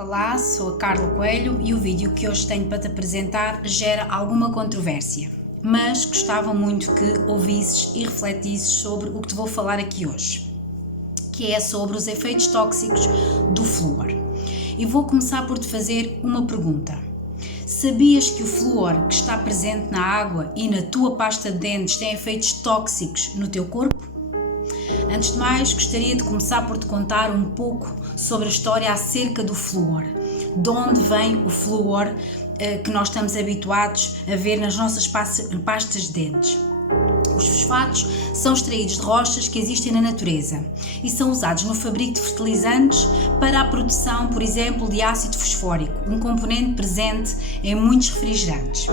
Olá, sou a Carla Coelho e o vídeo que hoje tenho para te apresentar gera alguma controvérsia, mas gostava muito que ouvisses e refletisses sobre o que te vou falar aqui hoje, que é sobre os efeitos tóxicos do flúor. E vou começar por te fazer uma pergunta. Sabias que o flúor que está presente na água e na tua pasta de dentes tem efeitos tóxicos no teu corpo? Antes de mais, gostaria de começar por te contar um pouco sobre a história acerca do flúor. De onde vem o flúor que nós estamos habituados a ver nas nossas pastas de dentes? Os fosfatos são extraídos de rochas que existem na natureza e são usados no fabrico de fertilizantes para a produção, por exemplo, de ácido fosfórico, um componente presente em muitos refrigerantes.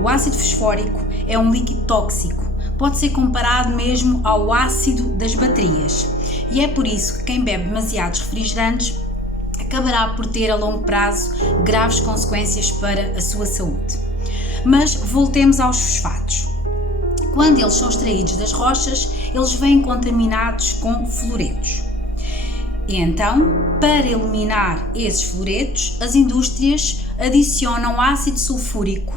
O ácido fosfórico é um líquido tóxico. Pode ser comparado mesmo ao ácido das baterias e é por isso que quem bebe demasiados refrigerantes acabará por ter a longo prazo graves consequências para a sua saúde. Mas voltemos aos fosfatos. Quando eles são extraídos das rochas, eles vêm contaminados com fluoretos. E então, para eliminar esses fluoretos, as indústrias adicionam ácido sulfúrico.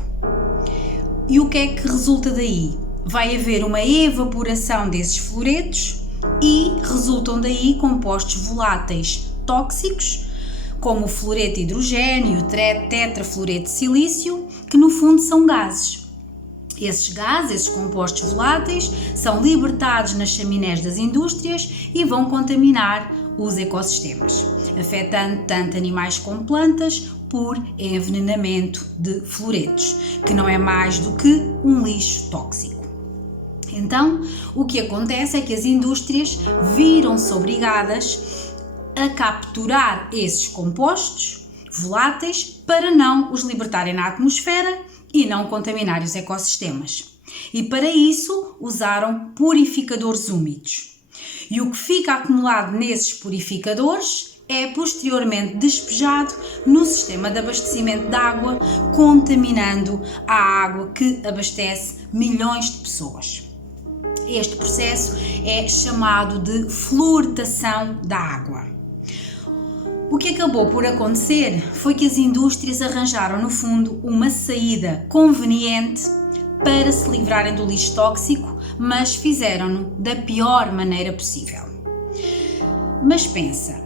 E o que é que resulta daí? Vai haver uma evaporação desses fluoretos e resultam daí compostos voláteis tóxicos, como o fluoreto de hidrogênio e o tetrafluoreto de silício, que no fundo são gases. Esses gases, esses compostos voláteis, são libertados nas chaminés das indústrias e vão contaminar os ecossistemas, afetando tanto animais como plantas por envenenamento de fluoretos, que não é mais do que um lixo tóxico. Então, o que acontece é que as indústrias viram-se obrigadas a capturar esses compostos voláteis para não os libertarem na atmosfera e não contaminar os ecossistemas. E para isso usaram purificadores úmidos. E o que fica acumulado nesses purificadores é posteriormente despejado no sistema de abastecimento de água, contaminando a água que abastece milhões de pessoas. Este processo é chamado de fluoretação da água. O que acabou por acontecer foi que as indústrias arranjaram, no fundo, uma saída conveniente para se livrarem do lixo tóxico, mas fizeram-no da pior maneira possível. Mas pensa,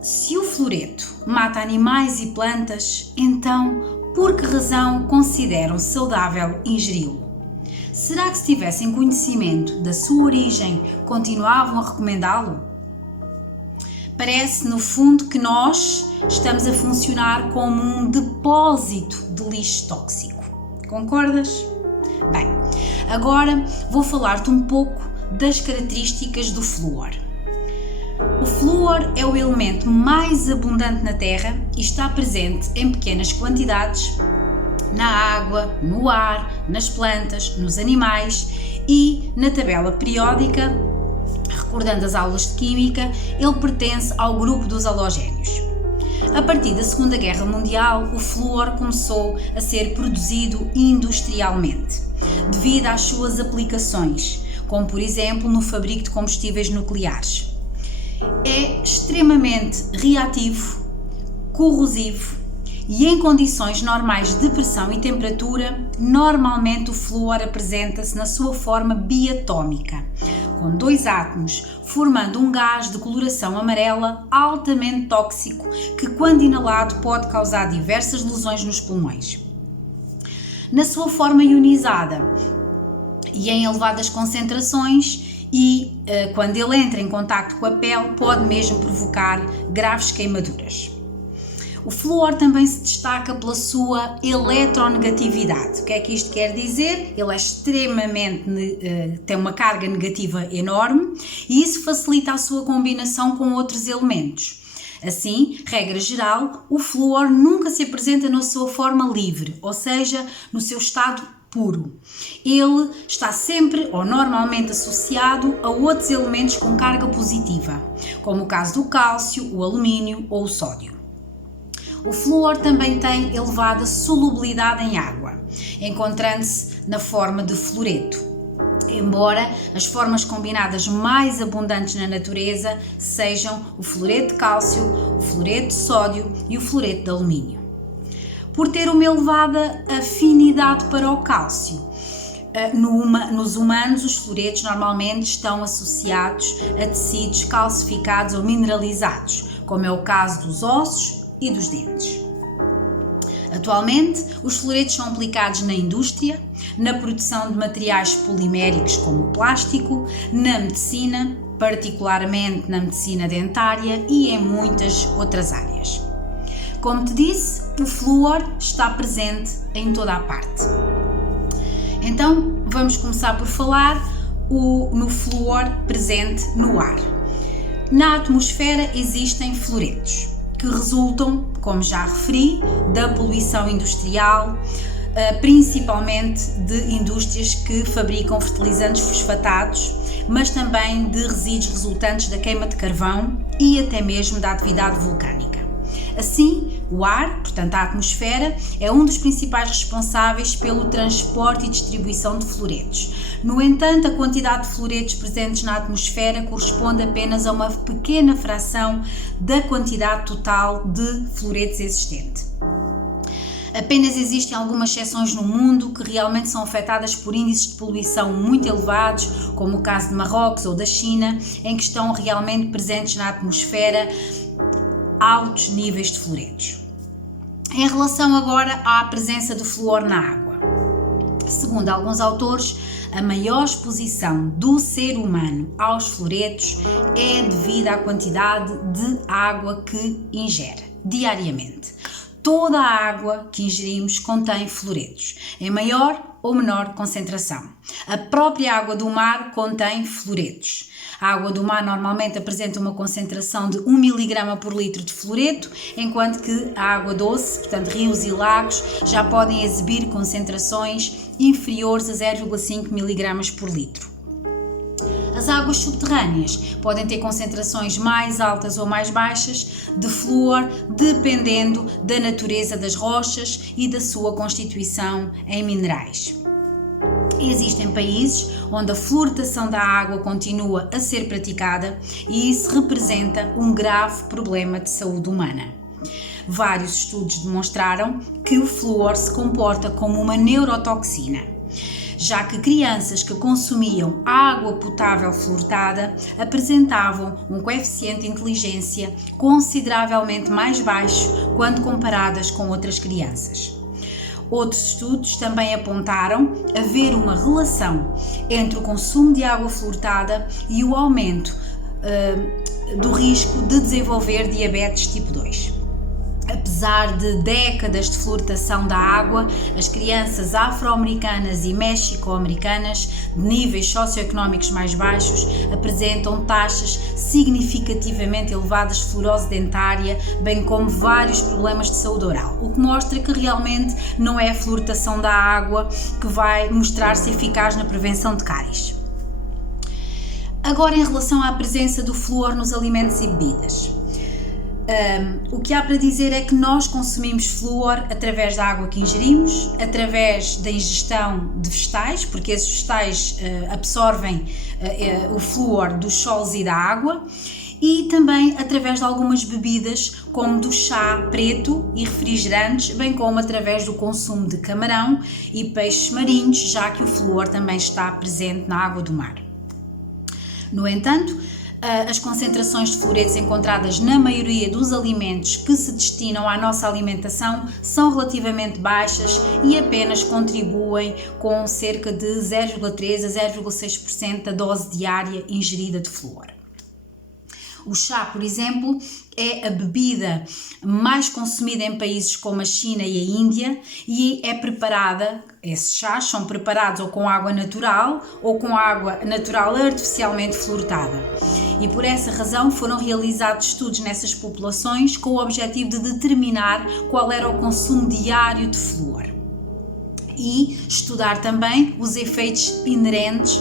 se o fluoreto mata animais e plantas, então por que razão consideram saudável ingeri-lo? Será que se tivessem conhecimento da sua origem, continuavam a recomendá-lo? Parece, no fundo, que nós estamos a funcionar como um depósito de lixo tóxico. Concordas? Bem, agora vou falar-te um pouco das características do flúor. O flúor é o elemento mais abundante na Terra e está presente em pequenas quantidades na água, no ar, nas plantas, nos animais e na tabela periódica, recordando as aulas de Química, ele pertence ao grupo dos halogénios. A partir da Segunda Guerra Mundial, o flúor começou a ser produzido industrialmente, devido às suas aplicações, como por exemplo no fabrico de combustíveis nucleares. É extremamente reativo, corrosivo, e em condições normais de pressão e temperatura, normalmente o flúor apresenta-se na sua forma biatómica, com dois átomos, formando um gás de coloração amarela altamente tóxico que, quando inalado, pode causar diversas lesões nos pulmões. Na sua forma ionizada e em elevadas concentrações, quando ele entra em contacto com a pele, pode mesmo provocar graves queimaduras. O flúor também se destaca pela sua eletronegatividade. O que é que isto quer dizer? Ele é extremamente, tem uma carga negativa enorme e isso facilita a sua combinação com outros elementos. Assim, regra geral, o flúor nunca se apresenta na sua forma livre, ou seja, no seu estado puro. Ele está sempre ou normalmente associado a outros elementos com carga positiva, como o caso do cálcio, o alumínio ou o sódio. O flúor também tem elevada solubilidade em água, encontrando-se na forma de fluoreto. embora as formas combinadas mais abundantes na natureza sejam o fluoreto de cálcio, o fluoreto de sódio e o fluoreto de alumínio. Por ter uma elevada afinidade para o cálcio, nos humanos os fluoretos normalmente estão associados a tecidos calcificados ou mineralizados, como é o caso dos ossos e dos dentes. Atualmente, os fluoretos são aplicados na indústria, na produção de materiais poliméricos como o plástico, na medicina, particularmente na medicina dentária e em muitas outras áreas. Como te disse, o flúor está presente em toda a parte. Então, vamos começar por falar no flúor presente no ar. Na atmosfera existem fluoretos, que resultam, como já referi, da poluição industrial, principalmente de indústrias que fabricam fertilizantes fosfatados, mas também de resíduos resultantes da queima de carvão e até mesmo da atividade vulcânica. Assim, o ar, portanto a atmosfera, é um dos principais responsáveis pelo transporte e distribuição de fluoretos. No entanto, a quantidade de fluoretos presentes na atmosfera corresponde apenas a uma pequena fração da quantidade total de fluoretos existente. Apenas existem algumas exceções no mundo que realmente são afetadas por índices de poluição muito elevados, como o caso de Marrocos ou da China, em que estão realmente presentes na atmosfera altos níveis de fluoretos. Em relação agora à presença do flúor na água. Segundo alguns autores, a maior exposição do ser humano aos fluoretos é devida à quantidade de água que ingere diariamente. Toda a água que ingerimos contém fluoretos, em maior ou menor concentração. A própria água do mar contém fluoretos. A água do mar normalmente apresenta uma concentração de 1 mg por litro de fluoreto, enquanto que a água doce, portanto rios e lagos, já podem exibir concentrações inferiores a 0,5 mg por litro. As águas subterrâneas podem ter concentrações mais altas ou mais baixas de flúor, dependendo da natureza das rochas e da sua constituição em minerais. Existem países onde a fluoretação da água continua a ser praticada e isso representa um grave problema de saúde humana. Vários estudos demonstraram que o flúor se comporta como uma neurotoxina, já que crianças que consumiam água potável fluoretada apresentavam um coeficiente de inteligência consideravelmente mais baixo quando comparadas com outras crianças. Outros estudos também apontaram haver uma relação entre o consumo de água fluoretada e o aumento do risco de desenvolver diabetes tipo 2. Apesar de décadas de fluoretação da água, as crianças afro-americanas e mexico-americanas de níveis socioeconómicos mais baixos apresentam taxas significativamente elevadas de fluorose dentária, bem como vários problemas de saúde oral, o que mostra que realmente não é a fluoretação da água que vai mostrar-se eficaz na prevenção de cáries. Agora, em relação à presença do flúor nos alimentos e bebidas. O que há para dizer é que nós consumimos flúor através da água que ingerimos, através da ingestão de vegetais, porque esses vegetais absorvem o flúor dos solos e da água, e também através de algumas bebidas, como do chá preto e refrigerantes, bem como através do consumo de camarão e peixes marinhos, já que o flúor também está presente na água do mar. No entanto, as concentrações de fluoretos encontradas na maioria dos alimentos que se destinam à nossa alimentação são relativamente baixas e apenas contribuem com cerca de 0,3 a 0,6% da dose diária ingerida de flúor. O chá, por exemplo, é a bebida mais consumida em países como a China e a Índia e é preparada, esses chás são preparados ou com água natural ou com água natural artificialmente fluoretada. E por essa razão foram realizados estudos nessas populações com o objetivo de determinar qual era o consumo diário de flúor e estudar também os efeitos inerentes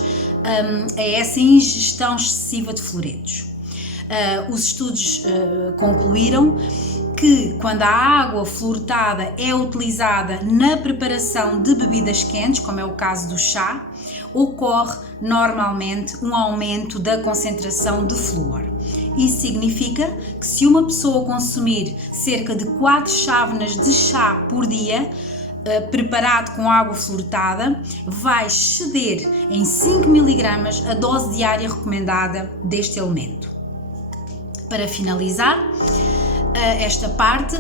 a essa ingestão excessiva de fluoretos. Os estudos concluíram que quando a água fluoretada é utilizada na preparação de bebidas quentes, como é o caso do chá, ocorre normalmente um aumento da concentração de flúor. Isso significa que se uma pessoa consumir cerca de 4 chávenas de chá por dia, preparado com água fluoretada, vai exceder em 5 mg a dose diária recomendada deste elemento. Para finalizar esta parte,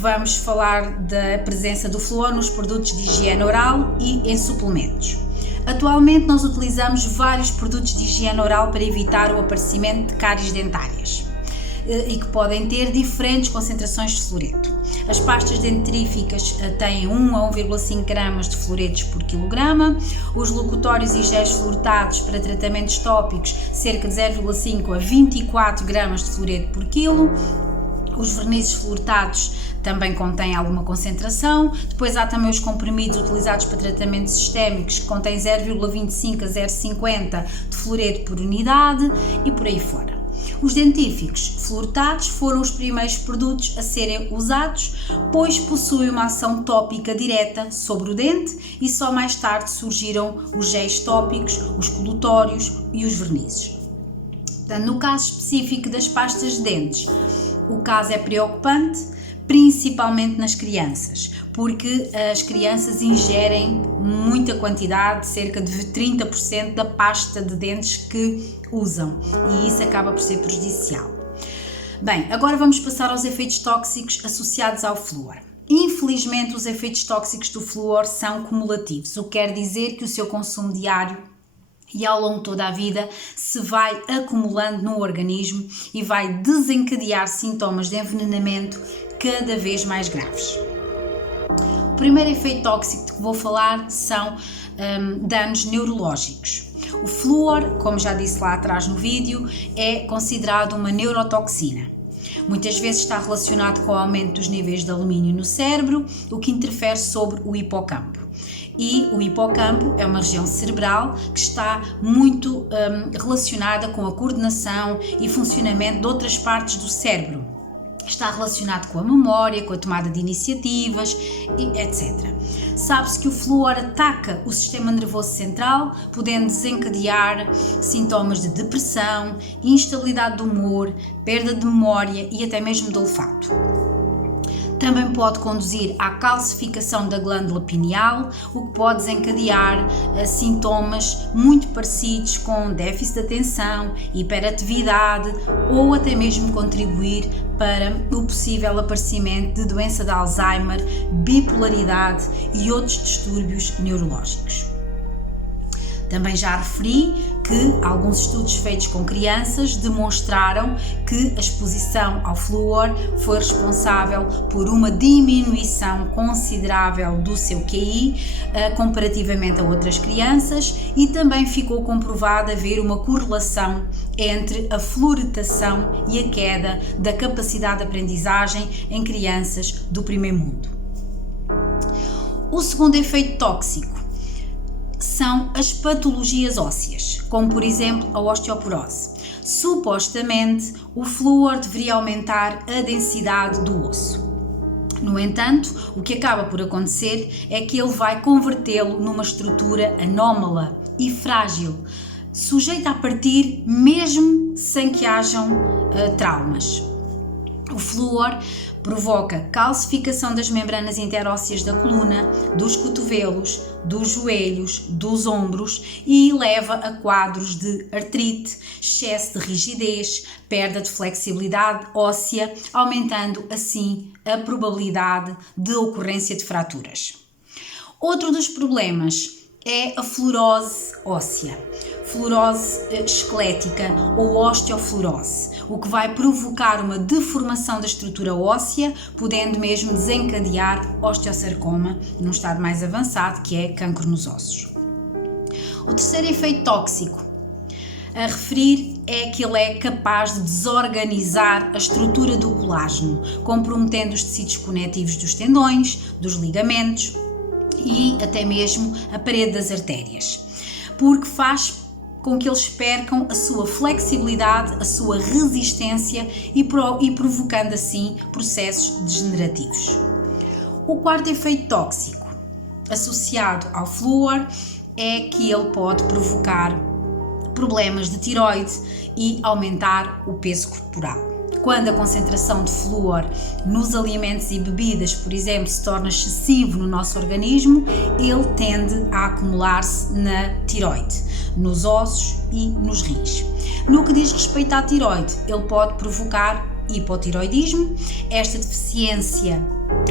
vamos falar da presença do flúor nos produtos de higiene oral e em suplementos. Atualmente nós utilizamos vários produtos de higiene oral para evitar o aparecimento de cáries dentárias e que podem ter diferentes concentrações de fluoreto. As pastas dentífricas têm 1 a 1,5 gramas de fluoretos por quilograma, os locutórios e géis fluoretados para tratamentos tópicos cerca de 0,5 a 24 gramas de fluoreto por quilo. Os vernizes fluoretados também contêm alguma concentração. Depois há também os comprimidos utilizados para tratamentos sistémicos que contêm 0,25 a 0,50 de fluoreto por unidade e por aí fora. Os dentífricos fluoretados foram os primeiros produtos a serem usados, pois possuem uma ação tópica direta sobre o dente e só mais tarde surgiram os géis tópicos, os colutórios e os vernizes. Portanto, no caso específico das pastas de dentes, o caso é preocupante, principalmente nas crianças, porque as crianças ingerem muita quantidade, cerca de 30% da pasta de dentes que usam, e isso acaba por ser prejudicial. Bem, agora vamos passar aos efeitos tóxicos associados ao flúor. Infelizmente, os efeitos tóxicos do flúor são cumulativos, o que quer dizer que o seu consumo diário e ao longo de toda a vida se vai acumulando no organismo e vai desencadear sintomas de envenenamento cada vez mais graves. O primeiro efeito tóxico de que vou falar são danos neurológicos. O flúor, como já disse lá atrás no vídeo, é considerado uma neurotoxina. Muitas vezes está relacionado com o aumento dos níveis de alumínio no cérebro, o que interfere sobre o hipocampo. E o hipocampo é uma região cerebral que está muito relacionada com a coordenação e funcionamento de outras partes do cérebro. Está relacionado com a memória, com a tomada de iniciativas, etc. Sabe-se que o flúor ataca o sistema nervoso central, podendo desencadear sintomas de depressão, instabilidade do humor, perda de memória e até mesmo de olfato. Também pode conduzir à calcificação da glândula pineal, o que pode desencadear sintomas muito parecidos com déficit de atenção, hiperatividade ou até mesmo contribuir para o possível aparecimento de doença de Alzheimer, bipolaridade e outros distúrbios neurológicos. Também já referi que alguns estudos feitos com crianças demonstraram que a exposição ao flúor foi responsável por uma diminuição considerável do seu QI comparativamente a outras crianças, e também ficou comprovado haver uma correlação entre a fluoretação e a queda da capacidade de aprendizagem em crianças do primeiro mundo. O segundo efeito tóxico são as patologias ósseas, como por exemplo a osteoporose. Supostamente, o flúor deveria aumentar a densidade do osso. No entanto, o que acaba por acontecer é que ele vai convertê-lo numa estrutura anómala e frágil, sujeita a partir mesmo sem que hajam traumas. O flúor provoca calcificação das membranas interósseas da coluna, dos cotovelos, dos joelhos, dos ombros e leva a quadros de artrite, excesso de rigidez, perda de flexibilidade óssea, aumentando assim a probabilidade de ocorrência de fraturas. Outro dos problemas é a fluorose óssea, fluorose esquelética ou osteofluorose, o que vai provocar uma deformação da estrutura óssea, podendo mesmo desencadear osteosarcoma num estado mais avançado, que é cancro nos ossos. O terceiro efeito tóxico a referir é que ele é capaz de desorganizar a estrutura do colágeno, comprometendo os tecidos conectivos dos tendões, dos ligamentos e até mesmo a parede das artérias, porque faz com que eles percam a sua flexibilidade, a sua resistência e provocando assim processos degenerativos. O quarto efeito tóxico associado ao flúor é que ele pode provocar problemas de tireoide e aumentar o peso corporal. Quando a concentração de flúor nos alimentos e bebidas, por exemplo, se torna excessivo no nosso organismo, ele tende a acumular-se na tireoide, nos ossos e nos rins. No que diz respeito à tireoide, ele pode provocar hipotireoidismo. Esta deficiência,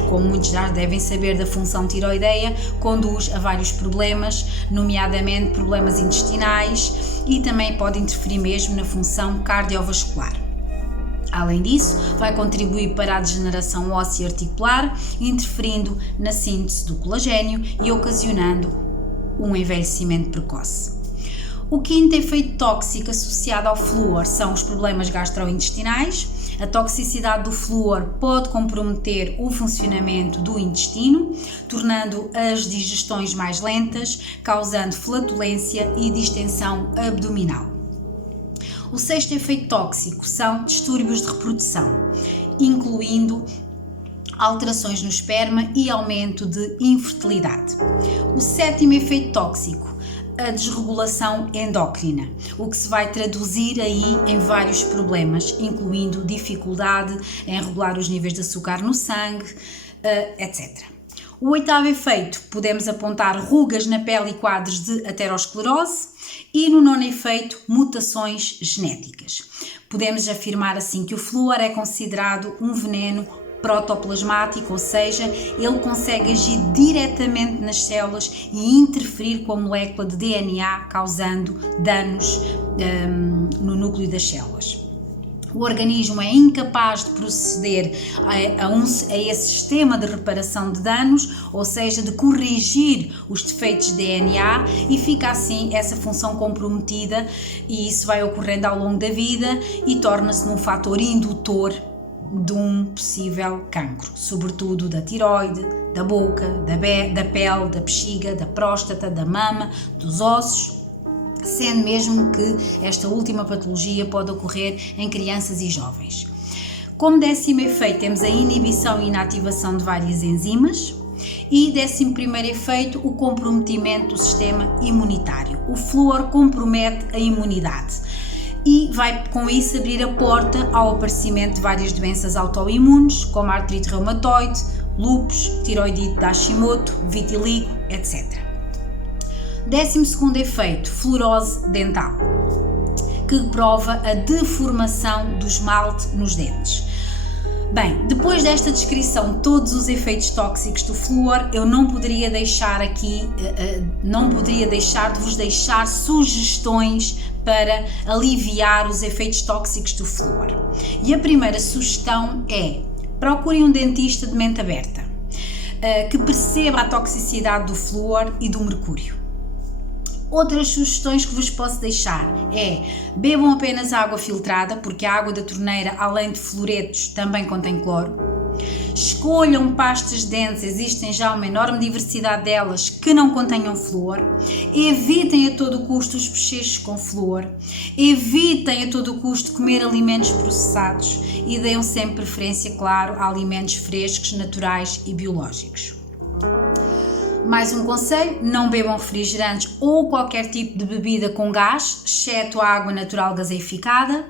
como muitos já devem saber da função tireoideia, conduz a vários problemas, nomeadamente problemas intestinais, e também pode interferir mesmo na função cardiovascular. Além disso, vai contribuir para a degeneração óssea e articular, interferindo na síntese do colagênio e ocasionando um envelhecimento precoce. O quinto efeito tóxico associado ao flúor são os problemas gastrointestinais. A toxicidade do flúor pode comprometer o funcionamento do intestino, tornando as digestões mais lentas, causando flatulência e distensão abdominal. O sexto efeito tóxico são distúrbios de reprodução, incluindo alterações no esperma e aumento de infertilidade. O sétimo efeito tóxico, a desregulação endócrina, o que se vai traduzir aí em vários problemas, incluindo dificuldade em regular os níveis de açúcar no sangue, etc. O oitavo efeito, podemos apontar rugas na pele e quadros de aterosclerose. E no nono efeito, mutações genéticas. Podemos afirmar assim que o flúor é considerado um veneno protoplasmático, ou seja, ele consegue agir diretamente nas células e interferir com a molécula de DNA, causando danos no núcleo das células. O organismo é incapaz de proceder a esse sistema de reparação de danos, ou seja, de corrigir os defeitos de DNA, e fica assim essa função comprometida, e isso vai ocorrendo ao longo da vida e torna-se num fator indutor de um possível cancro, sobretudo da tireoide, da boca, da pele, da bexiga, da próstata, da mama, dos ossos, sendo mesmo que esta última patologia pode ocorrer em crianças e jovens. Como décimo efeito, temos a inibição e inativação de várias enzimas. E 11º efeito, o comprometimento do sistema imunitário. O flúor compromete a imunidade e vai com isso abrir a porta ao aparecimento de várias doenças autoimunes, como a artrite reumatoide, lúpus, tiroidite de Hashimoto, vitiligo, etc. 12º efeito, fluorose dental, que prova a deformação do esmalte nos dentes. Bem, depois desta descrição de todos os efeitos tóxicos do flúor, eu não poderia deixar de vos deixar sugestões para aliviar os efeitos tóxicos do flúor. E a primeira sugestão é: procurem um dentista de mente aberta, que perceba a toxicidade do flúor e do mercúrio. Outras sugestões que vos posso deixar é: bebam apenas água filtrada, porque a água da torneira, além de fluoretos, também contém cloro. Escolham pastas de dentes, existem já uma enorme diversidade delas que não contenham flúor. Evitem a todo custo os bochechos com flúor. Evitem a todo custo comer alimentos processados e deem sempre preferência, claro, a alimentos frescos, naturais e biológicos. Mais um conselho: não bebam refrigerantes ou qualquer tipo de bebida com gás, exceto a água natural gaseificada.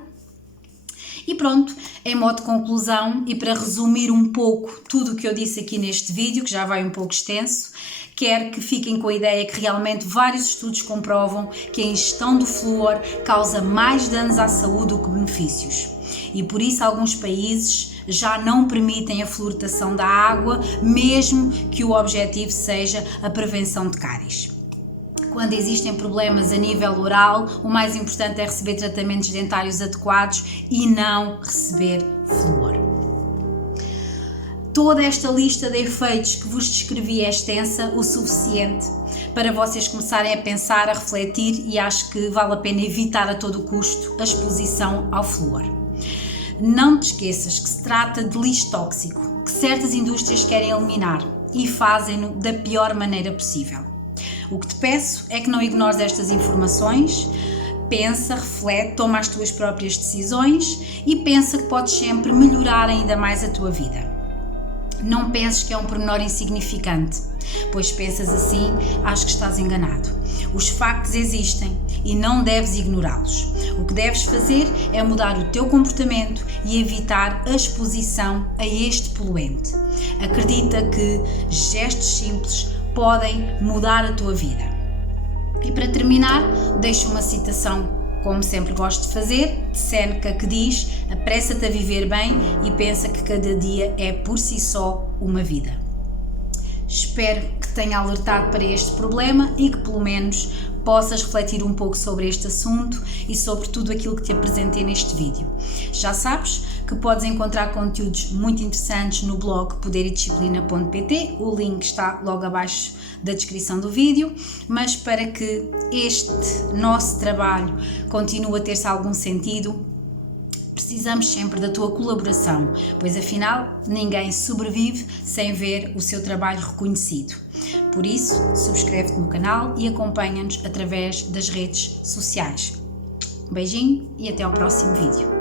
E pronto, em modo de conclusão e para resumir um pouco tudo o que eu disse aqui neste vídeo, que já vai um pouco extenso, quero que fiquem com a ideia que realmente vários estudos comprovam que a ingestão do flúor causa mais danos à saúde do que benefícios. E por isso alguns países já não permitem a fluoretação da água, mesmo que o objetivo seja a prevenção de cáries. Quando existem problemas a nível oral, o mais importante é receber tratamentos dentários adequados e não receber flúor. Toda esta lista de efeitos que vos descrevi é extensa o suficiente para vocês começarem a pensar, a refletir, e acho que vale a pena evitar a todo custo a exposição ao flúor. Não te esqueças que se trata de lixo tóxico, que certas indústrias querem eliminar e fazem-no da pior maneira possível. O que te peço é que não ignores estas informações, pensa, reflete, toma as tuas próprias decisões e pensa que podes sempre melhorar ainda mais a tua vida. Não penses que é um pormenor insignificante, pois pensas assim, acho que estás enganado. Os factos existem e não deves ignorá-los. O que deves fazer é mudar o teu comportamento e evitar a exposição a este poluente. Acredita que gestos simples podem mudar a tua vida. E para terminar, deixo uma citação, como sempre gosto de fazer, de Sêneca, que diz: apressa-te a viver bem e pensa que cada dia é por si só uma vida. Espero que tenha alertado para este problema e que pelo menos possas refletir um pouco sobre este assunto e sobre tudo aquilo que te apresentei neste vídeo. Já sabes que podes encontrar conteúdos muito interessantes no blog poderidisciplina.pt, o link está logo abaixo da descrição do vídeo, mas para que este nosso trabalho continue a ter-se algum sentido, precisamos sempre da tua colaboração, pois afinal ninguém sobrevive sem ver o seu trabalho reconhecido. Por isso, subscreve-te no canal e acompanha-nos através das redes sociais. Um beijinho e até ao próximo vídeo.